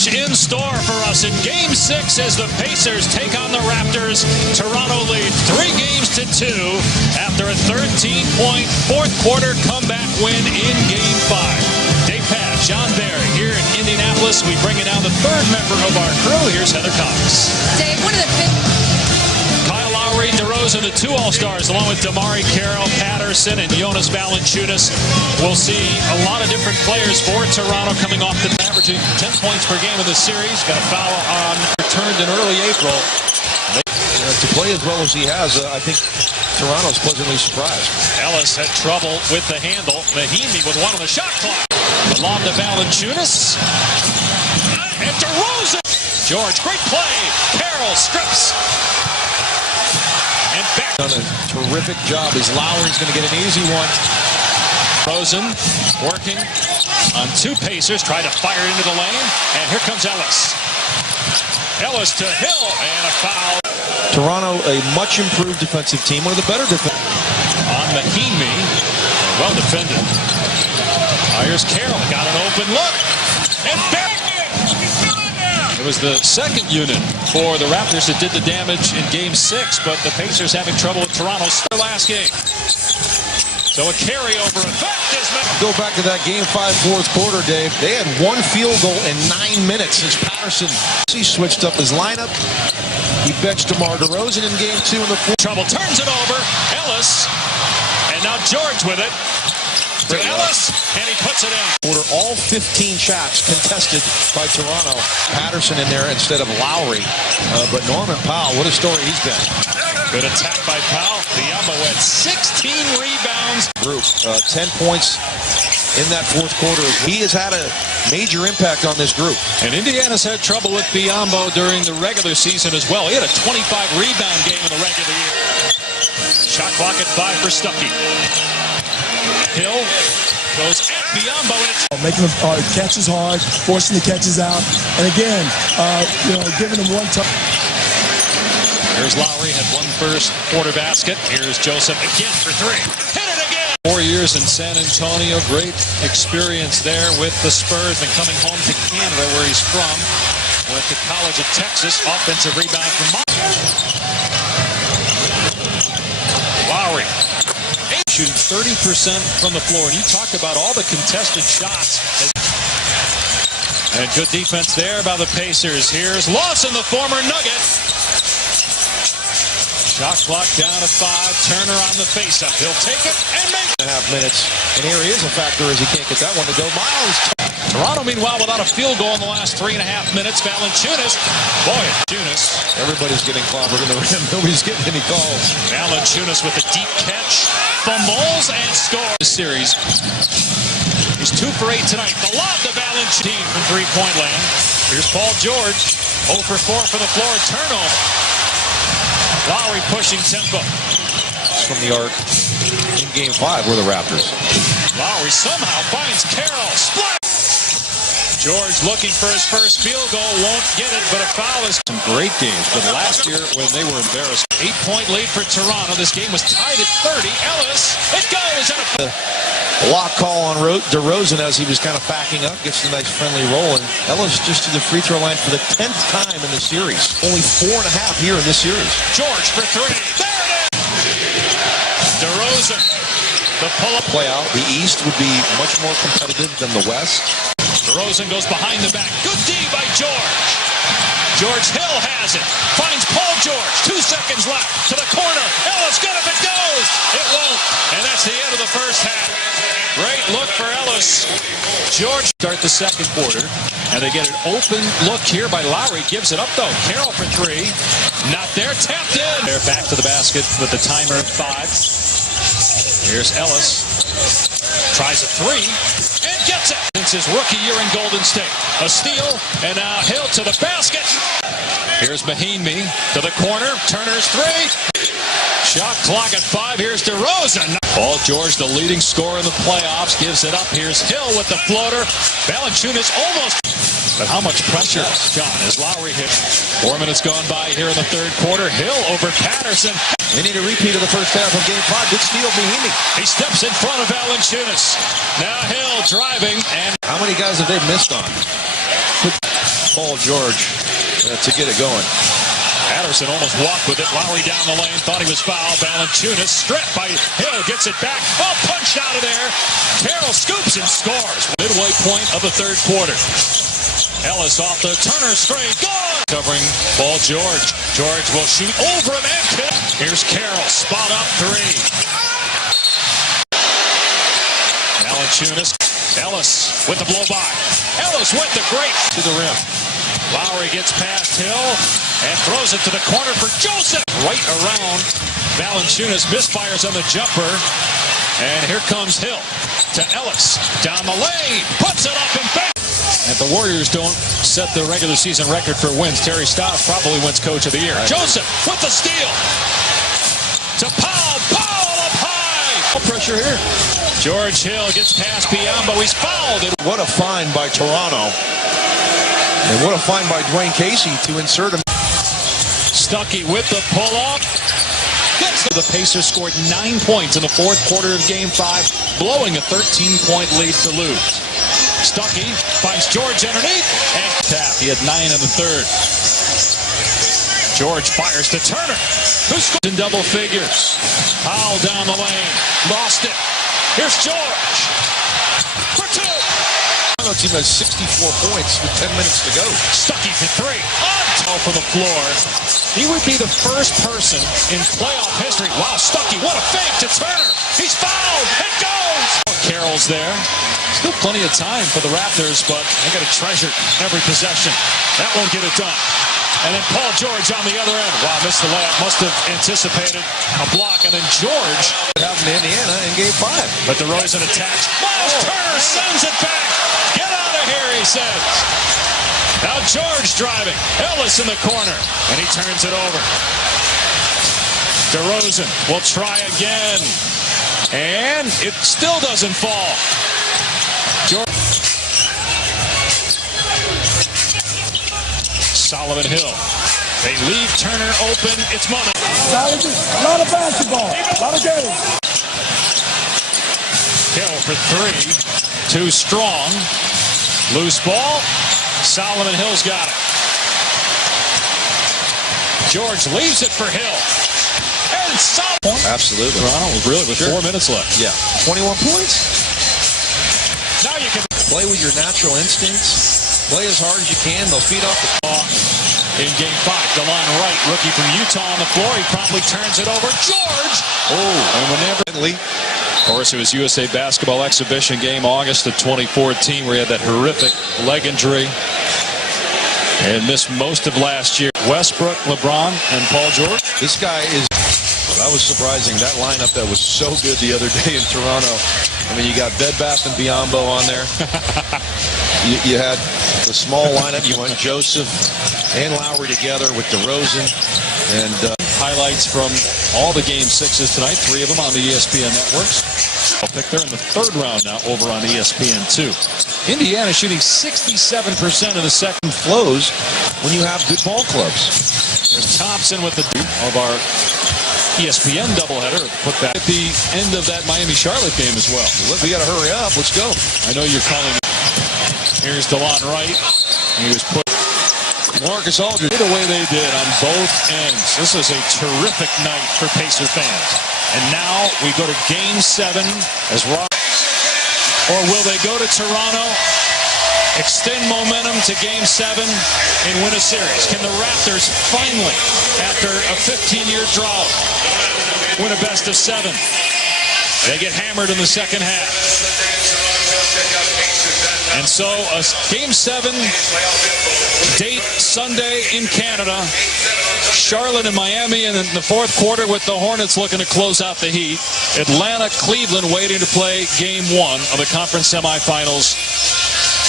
match in store for us in Game 6 as the Pacers take on the Raptors. Toronto leads 3-2 after a 13-point fourth quarter comeback win in Game 5. Dave Pass, John Barry here in Indianapolis. We bring you down the third member of our crew. Here's Heather Cox. Dave, one of the Kyle Lowry, DeRozan, the two All-Stars, along with Damari Carroll, Patterson, and Jonas Valanciunas. We'll see a lot of different players for Toronto coming off the averaging 10 points per game in the series. Got a foul on returned in early April. To play as well as he has, I think Toronto's pleasantly surprised. Ellis had trouble with the handle. Mahimi with one on the shot clock. The lob to Valanciunas. And DeRozan. George, great play. Carroll strips. And back. Done a terrific job. Lowry's going to get an easy one. DeRozan working on two Pacers. Tried to fire into the lane. And here comes Ellis. Ellis to Hill. And a foul. Toronto, a much improved defensive team. One of the better defense. On Mahimi. Well defended. Here's Carroll. Got an open look. And back. It was the second unit for the Raptors that did the damage in Game 6, but the Pacers having trouble with Toronto's last game. So a carryover effect is made. Go back to that Game 5 fourth quarter, Dave. They had one field goal in 9 minutes as Patterson switched up his lineup. He benched DeMar DeRozan in Game 2 in the fourth. Trouble turns it over. Ellis. And now George with it. To Ellis, and he puts it in. All 15 shots contested by Toronto. Patterson in there instead of Lowry. But Norman Powell, what a story he's been. Good attack by Powell. Biyombo had 16 rebounds. Group, 10 points in that fourth quarter. He has had a major impact on this group. And Indiana's had trouble with Biyombo during the regular season as well. He had a 25 rebound game in the regular year. Shot clock at 5 for Stuckey. Hill goes at Biyombo. Making the catches hard, forcing the catches out, and again, giving them one touch. Here's Lowry, had one first quarter basket. Here's Joseph again for three. Hit it again! 4 years in San Antonio, great experience there with the Spurs, and coming home to Canada where he's from. Went to College of Texas, offensive rebound from Lowry. Shooting 30% from the floor. And you talked about all the contested shots. And good defense there by the Pacers. Here's Lawson, the former Nugget. Shot clock down to 5. Turner on the faceoff. He'll take it and make it. 2.5 minutes. And here he is a factor as he can't get that one to go. Miles. Toronto, meanwhile, without a field goal in the last 3.5 minutes. Valanciunas. Boy, Valanciunas. Everybody's getting clobbered in the rim. Nobody's getting any calls. Valanciunas with a deep catch. Fumbles and scores. The series. He's 2 for 8 tonight. The lob to Valanciunas from three-point land. Here's Paul George. 0 for 4 for the floor. Turnover. Lowry pushing tempo. From the arc in Game 5 were the Raptors. Lowry somehow finds Carroll. Split. George looking for his first field goal. Won't get it, but a foul is... Some great games, but last year when they were embarrassed. 8-point lead for Toronto. This game was tied at 30. Ellis, it goes. And a block call on DeRozan as he was kind of backing up. Gets a nice friendly roll. And Ellis just to the free throw line for the 10th time in the series. Only 4.5 here in this series. George for 3. There it is. DeRozan. The pull-up. Play out. The East would be much more competitive than the West. DeRozan goes behind the back. Good D by George. George Hill has it. Finds Paul George. 2 seconds left. To the corner. Ellis, good if it goes. It won't. And that's the end of the first half. Great look for Ellis. George start the second quarter. And they get an open look here by Lowry. Gives it up, though. Carroll for 3. Not there. Tapped in. They're back to the basket with the timer at 5. Here's Ellis. Tries a 3. And gets it. Since his rookie year in Golden State. A steal. And now Hill to the basket. Here's Mahimi to the corner. Turner's 3. Shot clock at 5. Here's DeRozan. Paul George, the leading scorer in the playoffs, gives it up. Here's Hill with the floater. Valanciunas almost. But how much pressure, John, as Lowry hit. 4 minutes gone by here in the third quarter. Hill over Patterson. They need a repeat of the first half of Game 5. Good steal, Mahimi. He steps in front of Valanciunas. Now Hill driving. And how many guys have they missed on? Paul George to get it going. Patterson almost walked with it. Lowry down the lane, thought he was fouled. Valanciunas stripped by Hill, gets it back. Oh, punched out of there. Carroll scoops and scores. Midway point of the third quarter. Ellis off the Turner straight. Gone! Covering Paul George. George will shoot over him and kill. Here's Carroll. Spot up three. Valanciunas. Ellis with the blow by. Ellis with the great to the rim. Lowry gets past Hill and throws it to the corner for Joseph. Right around. Valanciunas misfires on the jumper. And here comes Hill to Ellis. Down the lane. Puts it up and back. If the Warriors don't set the regular season record for wins, Terry Stotts probably wins Coach of the Year. Joseph with the steal. To Powell. Powell up high. No pressure here. George Hill gets past Biombo. He's fouled. What a find by Toronto. And what a find by Dwayne Casey to insert him. Stuckey with the pull-up. The Pacers scored 9 points in the fourth quarter of Game 5, blowing a 13-point lead to lose. Stuckey finds George underneath and tap. He had 9 in the third. George fires to Turner, who scores in double figures. Powell down the lane. Lost it. Here's George for two. The team has 64 points with 10 minutes to go. Stuckey for three. On top of the floor. He would be the first person in playoff history. Wow, Stuckey, what a fake to Turner. He's fouled. It goes. Carroll's there. Still plenty of time for the Raptors, but they got to treasure every possession. That won't get it done. And then Paul George on the other end. Wow, missed the layup. Must have anticipated a block. And then George. It happened to Indiana in Game 5. But DeRozan attacks. Miles Turner sends it back. Get out of here, he says. Now George driving. Ellis in the corner. And he turns it over. DeRozan will try again. And it still doesn't fall. George. Solomon Hill. They leave Turner open. It's Mona. A lot of basketball. A lot of games. Hill for three. Too strong. Loose ball. Solomon Hill's got it. George leaves it for Hill. And Solomon. Absolutely. Toronto really with 4 minutes left. Yeah. 21 points. Now you can Play with your natural instincts. Play as hard as you can. They'll feed off the ball. In Game 5, DeLon Wright, rookie from Utah on the floor. He promptly turns it over. George! Oh, and whenever. Of course, it was USA Basketball Exhibition game, August of 2014, where he had that horrific leg injury and missed most of last year. Westbrook, LeBron, and Paul George. This guy is. That was surprising. That lineup that was so good the other day in Toronto. I mean, you got Bed Bath and Biombo on there. you had the small lineup. You went Joseph and Lowry together with DeRozan. And highlights from all the Game 6s tonight, 3 of them on the ESPN networks. I'll pick there in the third round now over on ESPN2. Indiana shooting 67% of the second. Flows when you have good ball clubs. There's Thompson with the of our ESPN doubleheader. Put that at the end of that Miami-Charlotte game as well. Look, we got to hurry up. Let's go. I know you're calling. Here's DeLon Wright. He was put. Marcus Aldridge. The way they did on both ends. This is a terrific night for Pacer fans. And now we go to Game 7 as Rock. Or will they go to Toronto, extend momentum to Game 7, and win a series? Can the Raptors finally, after a 15-year drought, win a best of 7? They get hammered in the second half. And so a Game 7 date Sunday in Canada. Charlotte and Miami in the fourth quarter with the Hornets looking to close out the Heat. Atlanta, Cleveland waiting to play Game 1 of the conference semifinals